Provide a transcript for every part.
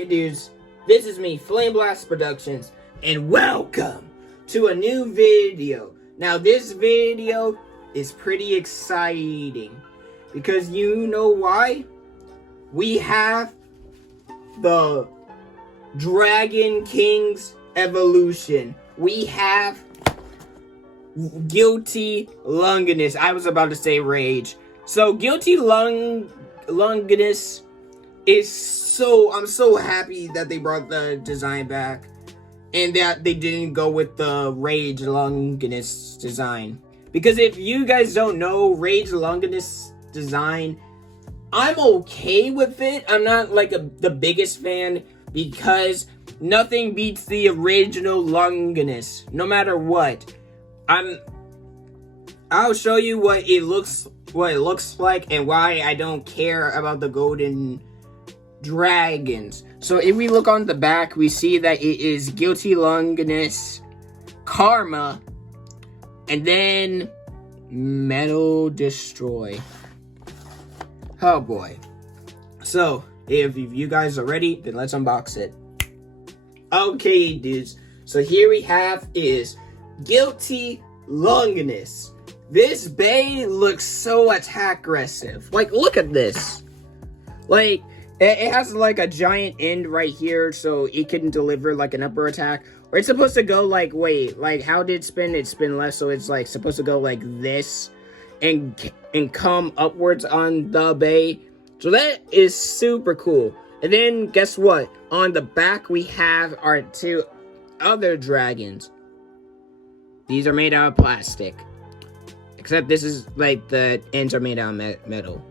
Hey dudes, this is me, Flame Blast Productions, and welcome to a new video. Now this video is pretty exciting, because you know why? We have the Dragon King's evolution. We have Guilty Longinus. I was about to say Rage. So Guilty Longinus is I'm so happy that they brought the design back and that they didn't go with the Rage Longinus design. Because if you guys don't know, Rage Longinus design, I'm okay with it. I'm not like the biggest fan, because nothing beats the original Longinus, no matter what. I'll show you what it looks like and why I don't care about the golden dragons. So if we look on the back, we see that it is Guilty Longinus, Karma, and then Metal Destroy. Oh boy. So if you guys are ready, then let's unbox it. Okay dudes, so here we have is Guilty Longinus. This bay looks so attack aggressive. Like, look at this. Like, it has like a giant end right here, so it can deliver like an upper attack. Or it's supposed to go like, wait, like how did it spin? It spin left, so it's like supposed to go like this and come upwards on the bay. So that is super cool. And then guess what? On the back we have our two other dragons. These are made out of plastic. Except this is like the ends are made out of metal.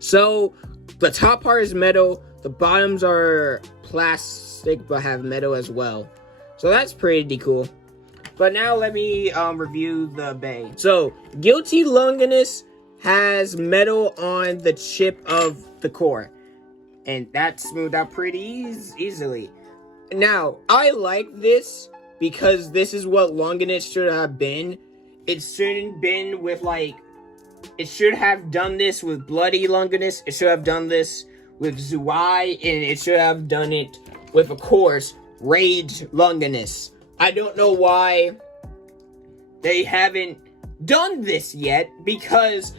So the top part is metal, the bottoms are plastic but have metal as well. So that's pretty cool. But now let me review the bay. So Guilty Longinus has metal on the chip of the core, and that smoothed out pretty easily. Now I like this because this is what Longinus should have been. It shouldn't been with like, it should have done this with Bloody Longinus. It should have done this with Zuai, and it should have done it with, of course, Rage Longinus. I don't know why they haven't done this yet, because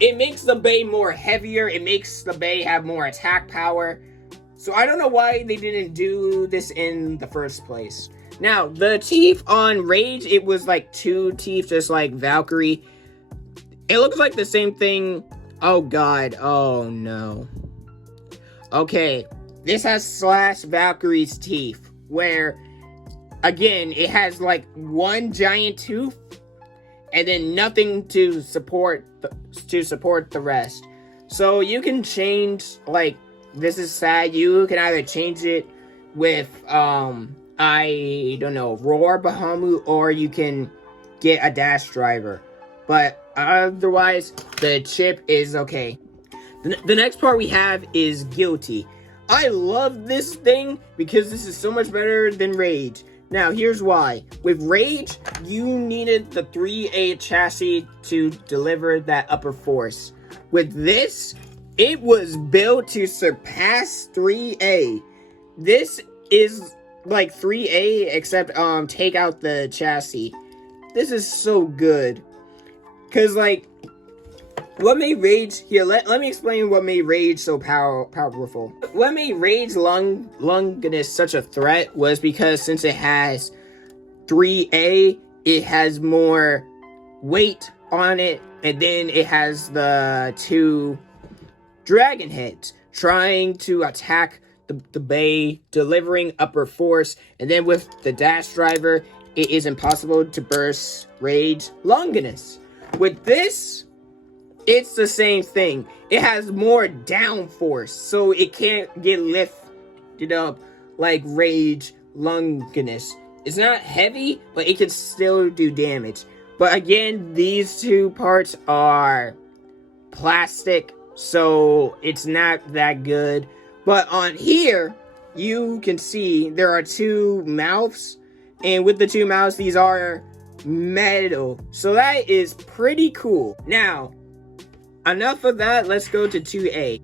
it makes the bay more heavier. It makes the bay have more attack power. So I don't know why they didn't do this in the first place. Now, the teeth on Rage, it was like two teeth, just like Valkyrie. It looks like the same thing. Oh god, oh no. Okay, this has Slash Valkyrie's teeth, where, again, it has like one giant tooth, and then nothing to support the rest. So you can change, like, this is sad, you can either change it with, I don't know, Roar Bahamut, or you can get a dash driver. But otherwise, the chip is okay. The next part we have is Guilty. I love this thing because this is so much better than Rage. Now, here's why. With Rage, you needed the 3A chassis to deliver that upper force. With this, it was built to surpass 3A. This is like 3A, except take out the chassis. This is so good. Cause like, what made Rage here? Let me explain what made Rage so powerful. What made Rage Longinus such a threat was because since it has 3A, it has more weight on it, and then it has the two dragon heads trying to attack the bay, delivering upper force, and then with the dash driver, it is impossible to burst Rage Longinus. With this, it's the same thing. It has more down force, so it can't get lifted up like Rage Longinus. It's not heavy, but it can still do damage. But again, these two parts are plastic, so it's not that good. But on here, you can see there are two mouths, and with the two mouths, these are metal. So that is pretty cool. Now, enough of that, let's go to 2A.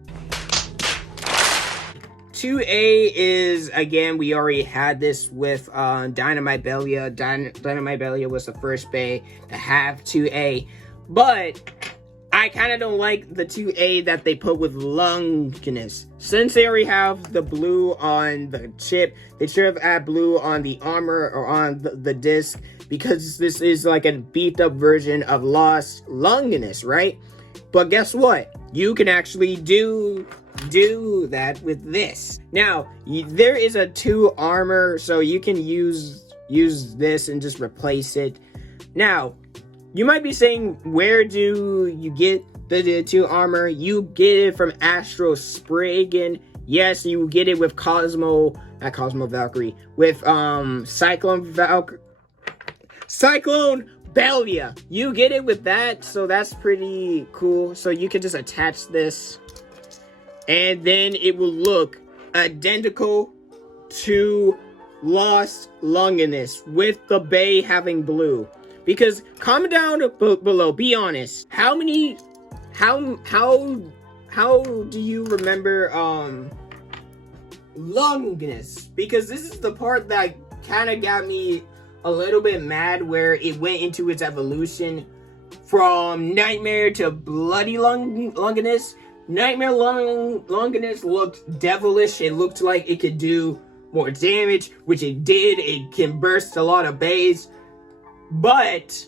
2A is, again, we already had this with Dynamite Belia. Dynamite Belia was the first bay to have 2A. But I kind of don't like the 2A that they put with Longinus. Since they already have the blue on the chip, they should have added blue on the armor or on the disc, because this is like a beefed up version of Lost Longinus, right? But guess what? You can actually do that with this. Now, there is a 2 armor, so you can use this and just replace it. Now, you might be saying, where do you get the 2 armor? You get it from Astro Spriggan. Yes, you get it with not Cosmo Valkyrie, with Cyclone Belia. You get it with that, so that's pretty cool. So you can just attach this, and then it will look identical to Lost Longinus with the bay having blue. Because comment down below, be honest. How do you remember Longinus? Because this is the part that kind of got me a little bit mad, where it went into its evolution from Nightmare to Bloody Longinus. Nightmare Longinus looked devilish. It looked like it could do more damage, which it did. It can burst a lot of bays. But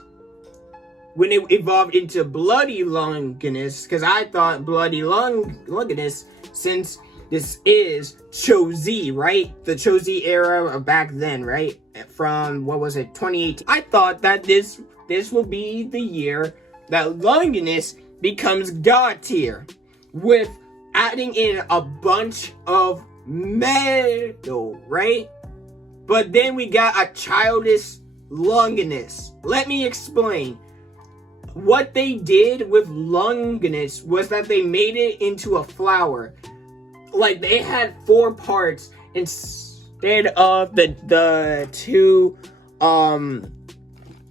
when it evolved into Bloody Longinus, because I thought Bloody Longinus, since this is Cho-Z, right? The Cho-Z era of back then, right? From, what was it, 2018. I thought that this will be the year that Longinus becomes God tier, with adding in a bunch of metal, right? But then we got a childish Longinus. Let me explain. What they did with Longinus was that they made it into a flower. Like, they had 4 parts instead of the 2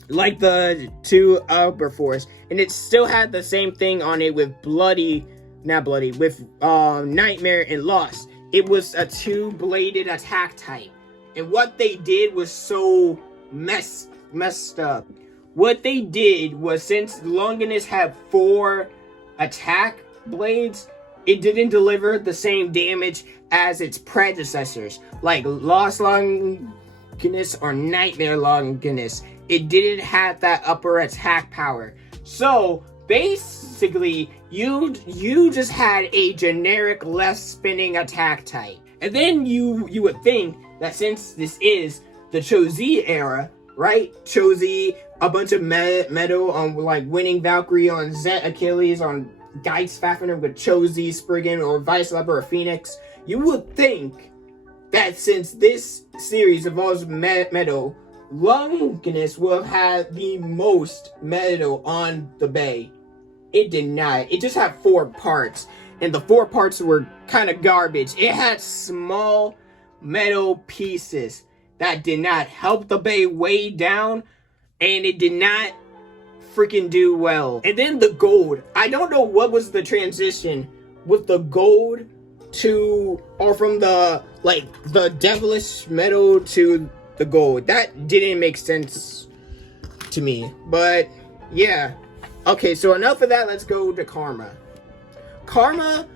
like the 2 upper force, and it still had the same thing on it with with Nightmare and Lost. It was a 2-bladed attack type, and what they did was so messed up. What they did was, since Longinus had 4 attack blades, it didn't deliver the same damage as its predecessors, like Lost Longinus or Nightmare Longinus. It didn't have that upper attack power. So basically, you just had a generic less spinning attack type. And then you would think that since this is the Cho-Z era, right? Cho-Z, a bunch of metal on like winning Valkyrie, on Zet Achilles, on Geist Fafnir with Cho-Z Spriggan, or Vice Leopard or Phoenix. You would think that since this series involves metal, Longinus will have had the most metal on the bay. It did not. It just had 4 parts, and the 4 parts were kind of garbage. It had small metal pieces that did not help the bay way down, and it did not freaking do well. And then the gold. I don't know what was the transition with the gold to, or from the devilish metal to the gold. That didn't make sense to me. But yeah. Okay, so enough of that. Let's go to Karma. Karma,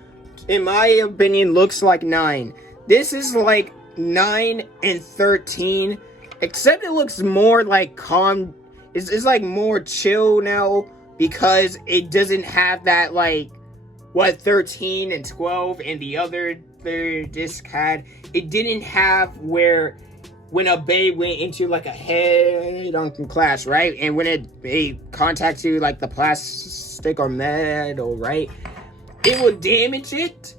in my opinion, looks like 9. This is like 9 and 13, except it looks more like calm. It's like more chill now, because it doesn't have that, like, what 13 and 12 and the other disc had. It didn't have where when a bay went into like a head-on clash, right? And when it contacts you, like the plastic or metal, right? It would damage it.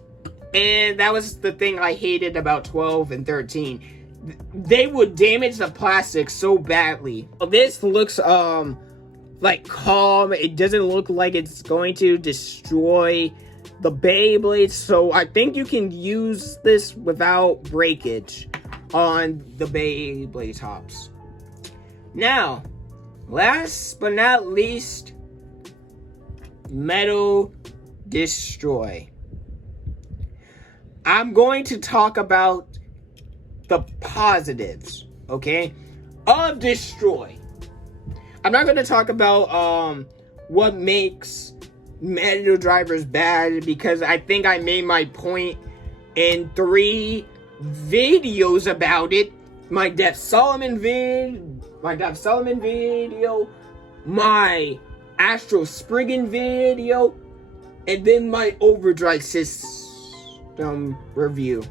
And that was the thing I hated about 12 and 13. They would damage the plastic so badly. This looks like calm. It doesn't look like it's going to destroy the Beyblades, so I think you can use this without breakage on the Beyblade tops. Now, last but not least, Metal Destroy. I'm going to talk about the positives, okay, of Destroy. I'm not going to talk about what makes Metal Drivers bad, because I think I made my point in 3 videos about it. My Def Solomon video, my Astro Spriggan video, and then my Overdrive system review.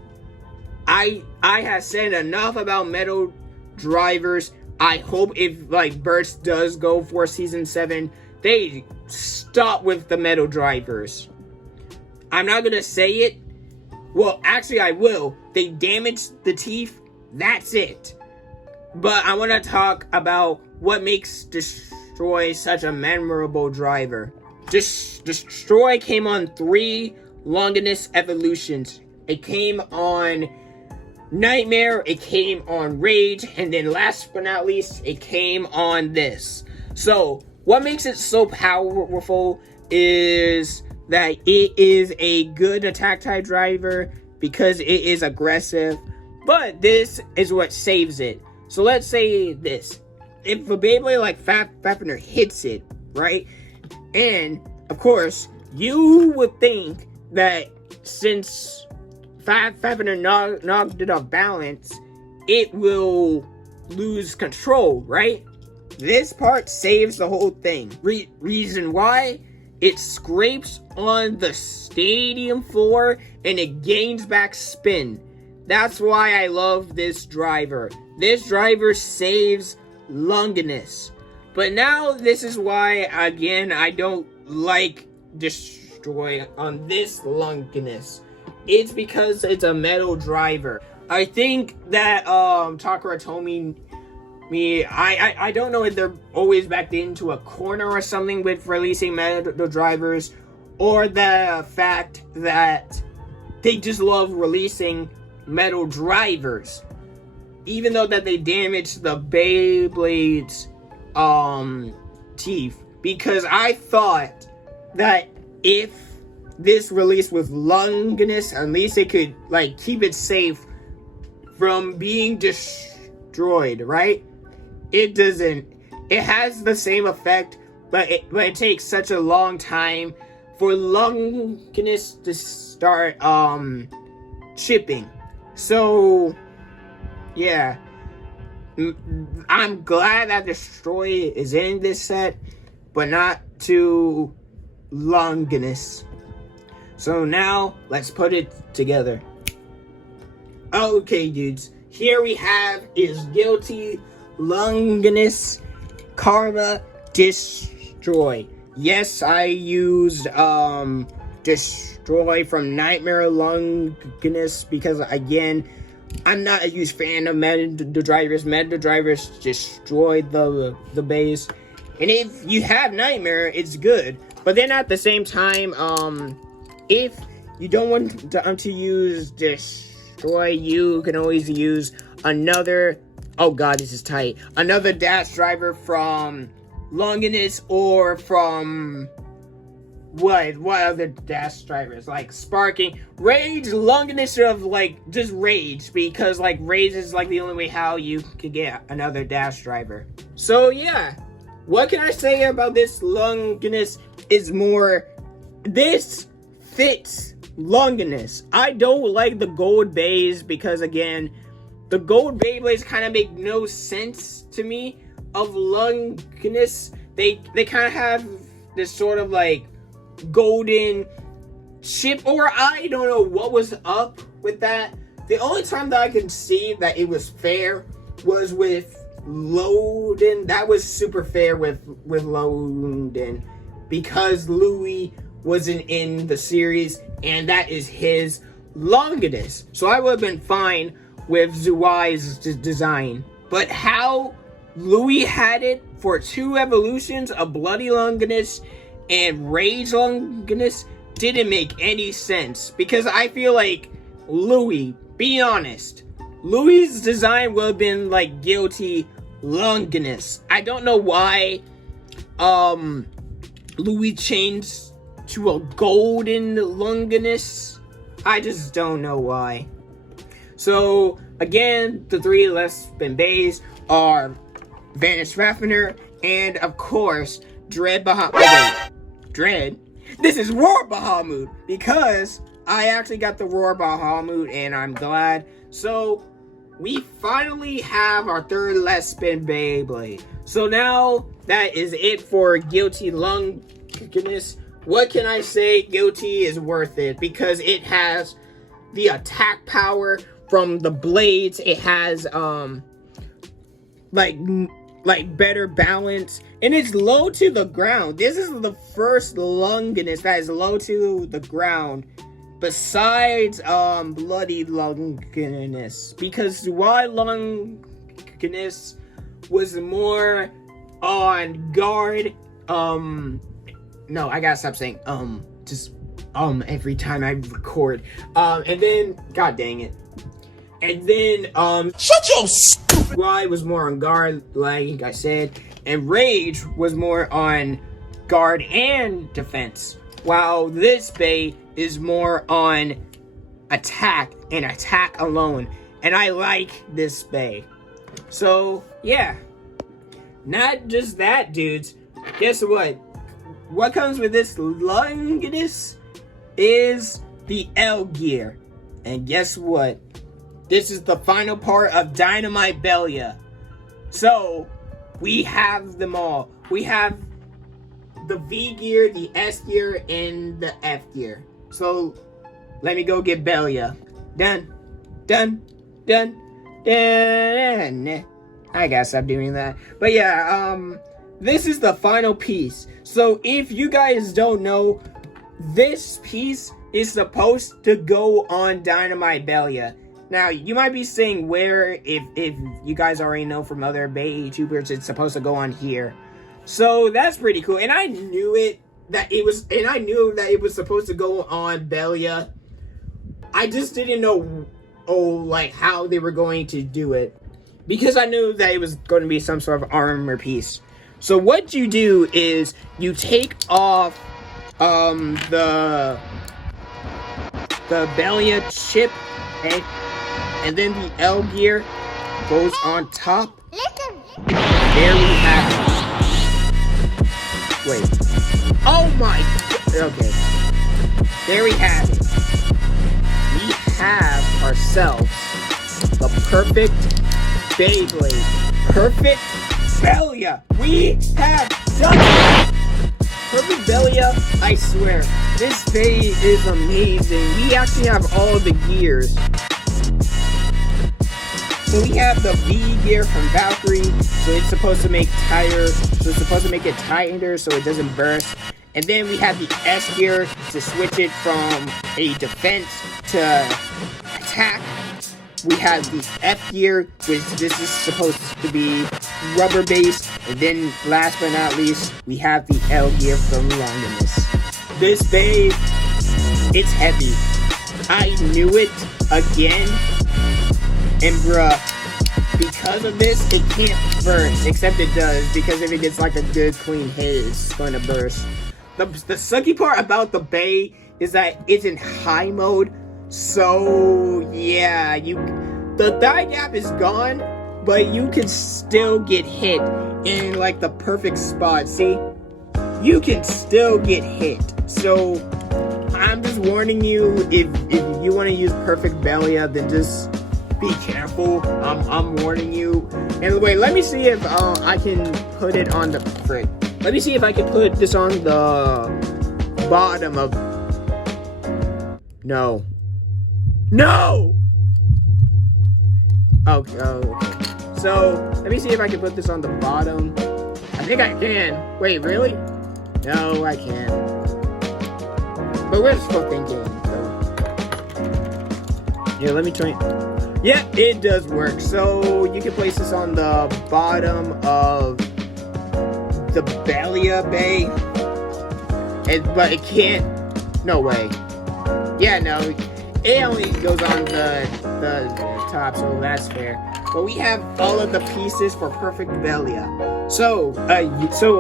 I have said enough about Metal Drivers. I hope if like Burst does go for season 7, they stop with the Metal Drivers. I'm not gonna say it. Well, actually I will. They damaged the teeth. That's it. But I want to talk about what makes Destroy such a memorable driver. Destroy came on 3 Longinus evolutions. It came on Nightmare, it came on Rage, and then last but not least, it came on this. So, what makes it so powerful is that it is a good attack type driver because it is aggressive, but this is what saves it. So let's say this. If a Beyblade like Fafnir hits it, right? And, of course, you would think that since Fafnir knocked it off balance, it will lose control, right? This part saves the whole thing. Reason why? It scrapes on the stadium floor and it gains back spin. That's why I love this driver. This driver saves Longinus. But now this is why, again, I don't like Destroy on this Longinus. It's because it's a metal driver. I think that Takara told me I don't know if they're always backed into a corner or something with releasing metal drivers, or the fact that they just love releasing metal drivers, even though that they damaged the Beyblade's teeth. Because I thought that if this release with Longinus, at least it could like keep it safe from being destroyed, right? It doesn't. It has the same effect, but it takes such a long time for Longinus to start chipping. So yeah, I'm glad that Destroy is in this set, but not to Longinus. So now let's put it together. Okay, dudes, here we have is Guilty Longinus Karma Destroy. Yes, I used Destroy from Nightmare Longinus because, again, I'm not a huge fan of Metal Drivers. Metal Drivers destroy the base. And if you have Nightmare, it's good. But then at the same time, if you don't want to use Destroy, you can always use another, oh god, this is tight, another dash driver from Longinus, or from what other dash drivers, like Sparking, Rage, Longinus, of like just Rage, because like Rage is like the only way how you could get another dash driver. So yeah, what can I say about this Longinus is more, this fits Longinus. I don't like the gold bays because, again, the gold Beyblades kind of make no sense to me of Longinus. They kind of have this sort of like golden chip, or I don't know what was up with that. The only time that I can see that it was fair was with Loden. That was super fair with Loden because Louis wasn't in the series, and that is his Longinus. So I would have been fine with Zuai's design. But how Louis had it for 2 evolutions of Bloody Longinus and Rage Longinus didn't make any sense. Because I feel like Louis, be honest, Louis' design would have been like Guilty Longinus. I don't know why Louis changed to a golden Longinus. I just don't know why. So, again, the 3 less spin bays are Vanished Raffiner, and of course, Dread Bahamut. Oh, wait. Dread? This is Roar Bahamut, because I actually got the Roar Bahamut, and I'm glad. So, we finally have our 3rd less spin Beyblade. So now, that is it for Guilty Longinus. What can I say? Guilty is worth it, because it has the attack power from the blades. It has, like better balance, and it's low to the ground. This is the first Longinus that is low to the ground besides Bloody Longinus, because why Longinus was more on guard. No, I gotta stop saying every time I record. And then, god dang it. And then, shut your stupid. Y was more on guard, like I said, and Rage was more on guard and defense, while this Bay is more on attack and attack alone. And I like this Bay. So, yeah. Not just that, dudes. Guess what? What comes with this Longinus is the L gear. And guess what? This is the final part of Dynamite Belia. So, we have them all. We have the V gear, the S gear, and the F gear. So, let me go get Belia. Done. I gotta stop doing that. But yeah, this is the final piece. So, if you guys don't know, this piece is supposed to go on Dynamite Belia. Now, you might be saying where, if you guys already know from other Bay YouTubers, it's supposed to go on here. So, that's pretty cool. And I knew that it was supposed to go on Belia. I just didn't know, like, how they were going to do it. Because I knew that it was going to be some sort of armor piece. So, what you do is, you take off, the Belia chip, and then the L gear goes on top. There we have it. Wait. Oh my. Okay. There we have it. We have ourselves the perfect Beyblade. Perfect Belia. We have done it. Perfect Belia, I swear. This Bay is amazing. We actually have all the gears. So we have the V gear from Valkyrie, so it's supposed to make it tighter so it doesn't burst. And then we have the S gear to switch it from a defense to attack. We have the F gear, which this is supposed to be rubber based. And then last but not least, we have the L gear from Longinus. This Bay, it's heavy. I knew it again. And bruh, because of this, it can't burst, except it does, because if it gets like a good clean hit, it's going to burst. The sucky part about the Bay is that it's in high mode, so yeah, the die gap is gone, but you can still get hit in like the perfect spot. See, you can still get hit, so I'm just warning you, if you want to use perfect Belia, then just be careful. I'm warning you. And wait, let me see if I can put it on the frick. Let me see if I can put this on the bottom of. No. Okay. So let me see if I can put this on the bottom. I think I can. Wait, really? No, I can't. But we're still thinking. So. Yeah, let me try. Yeah, it does work. So you can place this on the bottom of the Belia Bay, but it can't. No way. Yeah, no, it only goes on the top, so that's fair. But we have all of the pieces for perfect Belia. So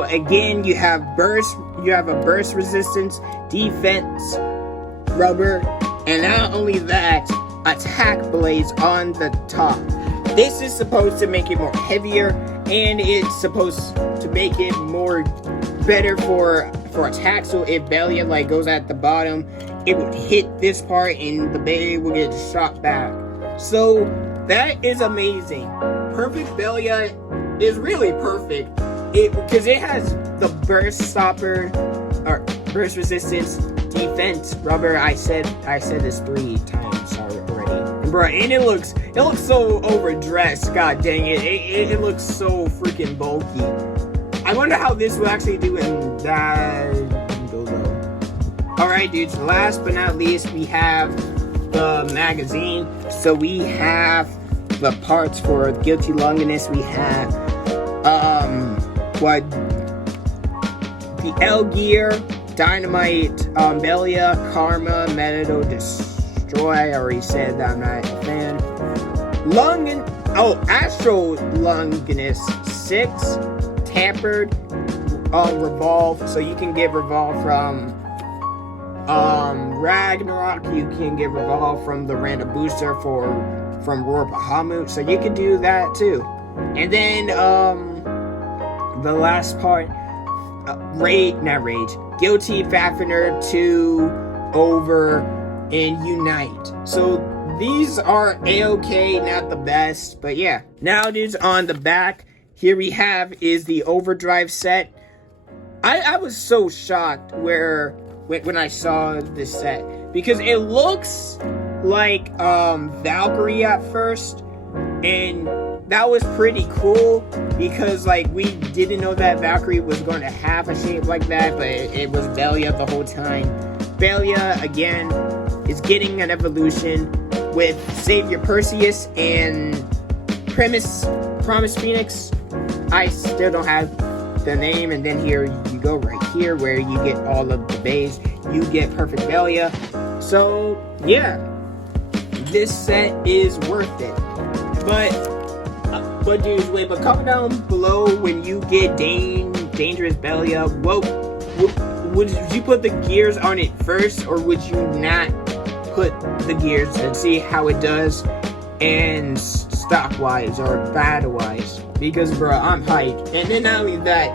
again, you have burst. You have a burst resistance, defense, rubber, And not only that, attack blades on the top. This is supposed to make it more heavier, and it's supposed to make it more better for attack. So if Belia like goes at the bottom, it would hit this part and the Bay will get shot back. So that is amazing. Perfect Belia is really perfect. Because it has the burst stopper, or burst resistance, defense, rubber. I said this 3 times already. And bro, and it looks so overdressed. God dang it. It looks so freaking bulky. I wonder how this will actually do in that. Alright, dudes, last but not least, we have the magazine. So we have the parts for Guilty Longinus. We have the L gear, Dynamite, Belia, Karma, Metato, Destroy. I already said that I'm not a fan. Astro Longinus 6, Tampered, Revolve. So you can get Revolve from Ragnarok. You can get Revolve from the random booster from Roar Bahamut. So you can do that too. And then the last part, Guilty Fafnir 2, Over, and Unite. So these are a-okay, not the best, but yeah. Now, dudes, on the back, here we have is the Overdrive set. I was so shocked when I saw this set, because it looks like Valkyrie at first, and that was pretty cool, because like we didn't know that Valkyrie was going to have a shape like that, but it was Belia the whole time. Belia again is getting an evolution with Savior Perseus and Promise Phoenix. I still don't have the name. And then here you go right here where you get all of the bays. You get Perfect Belia. So yeah, this set is worth it. But dudes, wait, but comment down below when you get Dangerous Belia, would you put the gears on it first, or would you not put the gears and see how it does and stock wise or battle wise? Because bro, I'm hyped. And then not only that,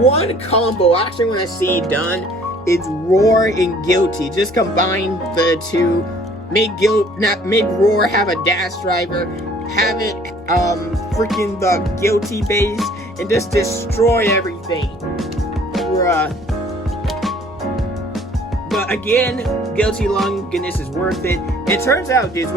one combo I actually want to see done is Roar and Guilty. Just combine the two, make Roar have a dash driver, have it freaking the Guilty base, and just destroy everything, bruh. But again, Guilty Longinus is worth it. It turns out this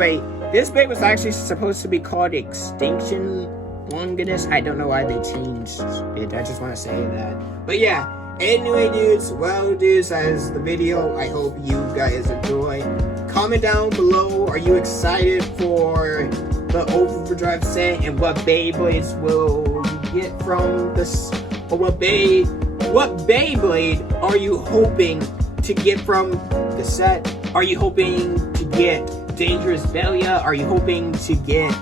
bait was actually supposed to be called Extinction Longinus. I don't know why they changed it. I just want to say that. But yeah, anyway, dudes, that is the video. I hope you guys enjoy. Comment down below, are you excited for the Overdrive set, and what Beyblades will you get from this, or what Beyblade are you hoping to get from the set? Are you hoping to get Dangerous Belia? Are you hoping to get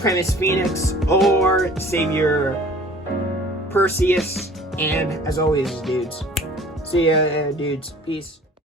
Promise Phoenix or Savior Perseus? And as always, dudes, see ya, dudes. Peace.